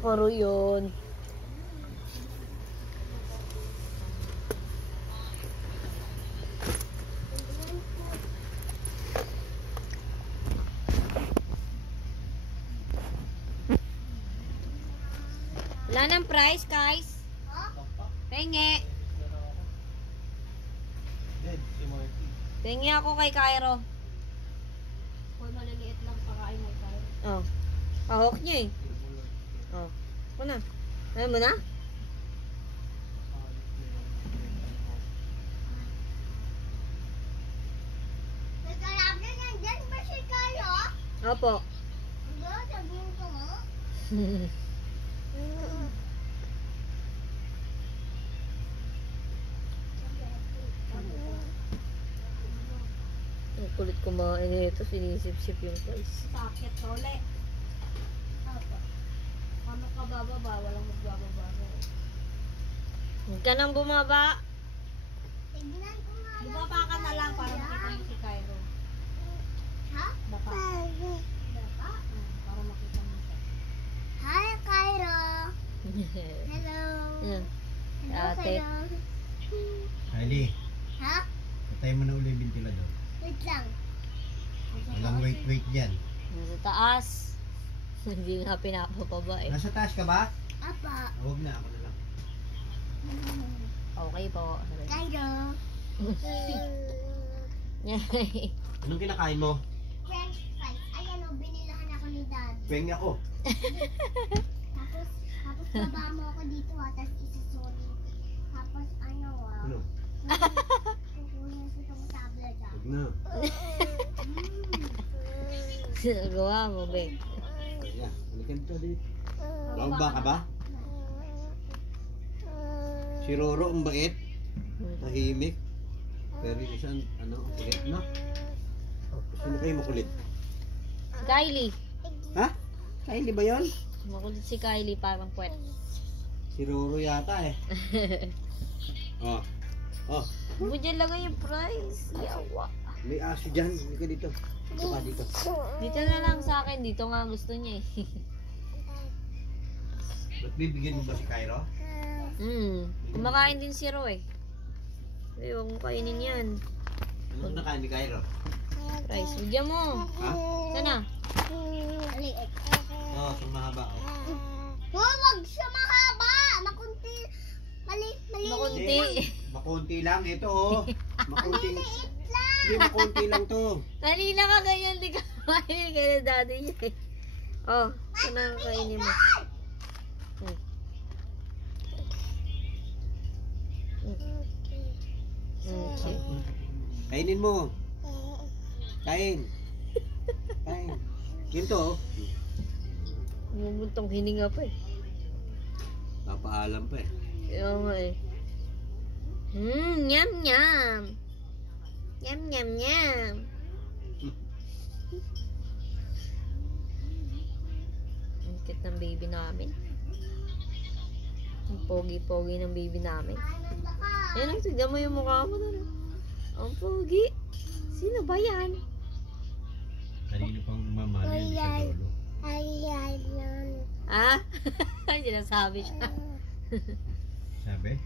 Karo yun. Wala ng price, guys. Pengi. Pengi ako kay Cairo. Kung maliliit lang pakain mo tayo. Oh. Pahok niya eh. Oh. Ako na. Ayaw mo na? Nagkalagay yan dyan ba si Kayo? Opo. Ano? Sabihin ko mo? Ang kulit kumain ito. Sinisip-sip yung price. Sakit tole. Apa? Paano ka bababa? Walang magbababa. Huwag ka nang bumaba. Tignan ko nga. Bumaba ka na lang para makita mo si Cairo. Ha? Baba. Baba? Para makita mo siya. Hi, Cairo. Hello. Yan. Hello, Ate. Cairo. Kylie, Ha? patay mo na uli yung ventilador. Wait lang. Walang wait dyan. Nasa taas. Hindi nga pinapababa eh. Nasa taas ka ba? Apa. Huwag na, ako na lang. Okay po. Cairo. Anong kinakain mo? French fries. Ayan o, binilahan ako ni Dad. Pweng ako. Tapos baba mo ako dito ha, tapos isasoli. Tapos ano Ano? kukunin sa itong tablet ha. Huwag na. Gawa mo, be. Kaya, halikan ka dito. Lamba ka ba? Si Roro ang bait. Tahimik. Pero yung isang, kulit na. Sino kayo makulit? Si Kylie. Ha? Kylie ba yun? Makulit si Kylie, parang puwet. Si Roro yata eh. Oh. Oh. Mo dyan lagay yung price. Yawa. May aso dyan. Hindi ka dito. Dito ka dito. Dito na lang sa akin. Dito nga gusto niya eh. Ba't bibigyan mo ba si Cairo? Kumakain din si Ro eh. Eh, huwag mo kainin yan. Ano nakain ni Cairo? Price. Bigyan mo. Ha? Sana? Maliit. Oo, oh, mahaba. Oh. Wag siya mahaba! Makunti. Maliit. Makunti. Makunti lang ito oh. Makunti. Maliit lang. Hindi, makunti lang to. Kanina ka ganyan. Di ka kainin kay daddy niya eh. Oh, sana ang kainin mo. Okay. Kainin mo. Kain. Kain. Ginto oh. Mumuntong hininga pa eh. Papaalam pa eh. Kaya nga eh. Nyam nyam. Nyam nyam nyam. Ang cute ng baby namin. Ang pogi-pogi ng baby namin. Ayan, tignan mo yung mukha mo na. Ang pogi. Sino ba yan? Kanino pang mamali sa lolo? Ha? Sinasabi siya. Sabi?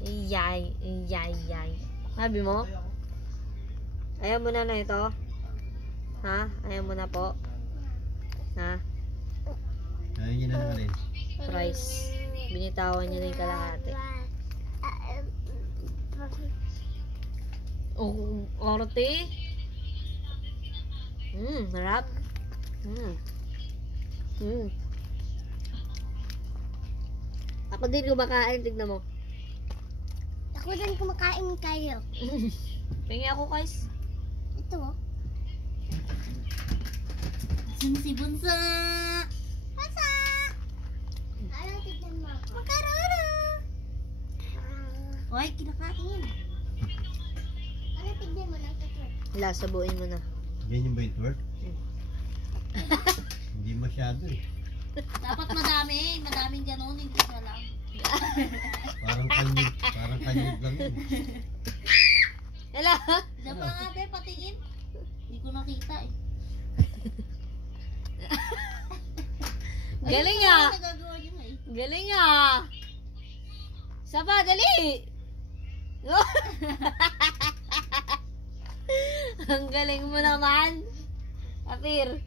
Yay, yay, yay. Sabi mo? Ayaw mo na ito? Ha? Ayaw mo na po? Ha? Ayaw niya na naman eh. Price. Binitawan niya na yung kalahati. Oh, orte. Harap. Ako din kumakain, tignan mo. Ako din kumakain kayo. Pengi ako, guys. Ito oh. Si Bunsa. Bunsa! Ano tignan mo ako? Makarara! Oy, kinakain. Ano tignan mo lang ito? Lasabuin mo na. Yan yung ba yung twerk? Hindi masyado eh. Dapat madami. Madaming ganun. Hindi siya lang. Parang kanyog lang yun. Hello? Diyan pa nga be, patingin. Hindi ko nakita eh. Galing ah. Nagagawa niyo nga eh. Galing ah. Saba, dali. Oh. Ang galing mo naman. Apir.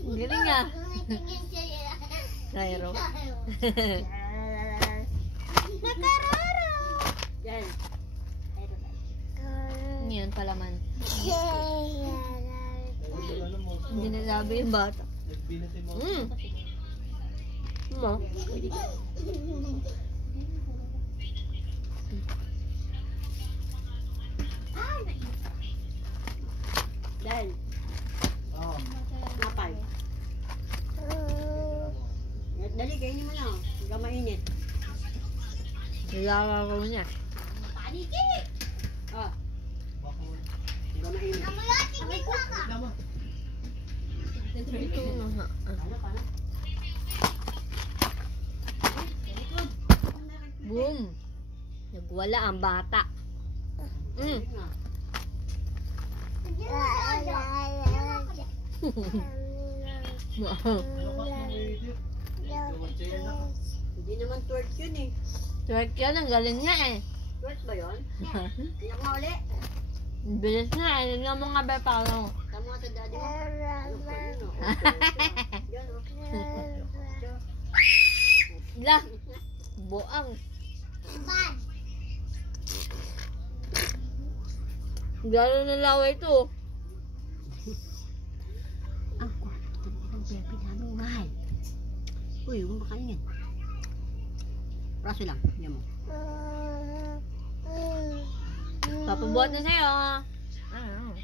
Ang galing ah. Tingin siya. Cairo. Nakararo! Yan. Yan palaman. Hindi nasabi yung bata. Mo. Dahil. Napay. Dali, kainin mo na. Hanggang mainit. Nilawa ko niya. Paniki! Ah. Hanggang mainit. Ito na nga. Paano? Boom. Nagwala ang bata. Hindi naman twerk yun eh. Twerk yan, ang galing niya eh. Twerk ba yun? Iyak nga uli. Bilis na eh. Hindi nga mga be paano. Tama nga sa daddy mo. Ano pa yun oh. Yan oh. La. Buang. Gano'n na laway ito. Ang kwarto ng baby namin mahal. Uy, huwag makain yan. Praso lang, yan mo. Papabuhat na sa'yo. Ano?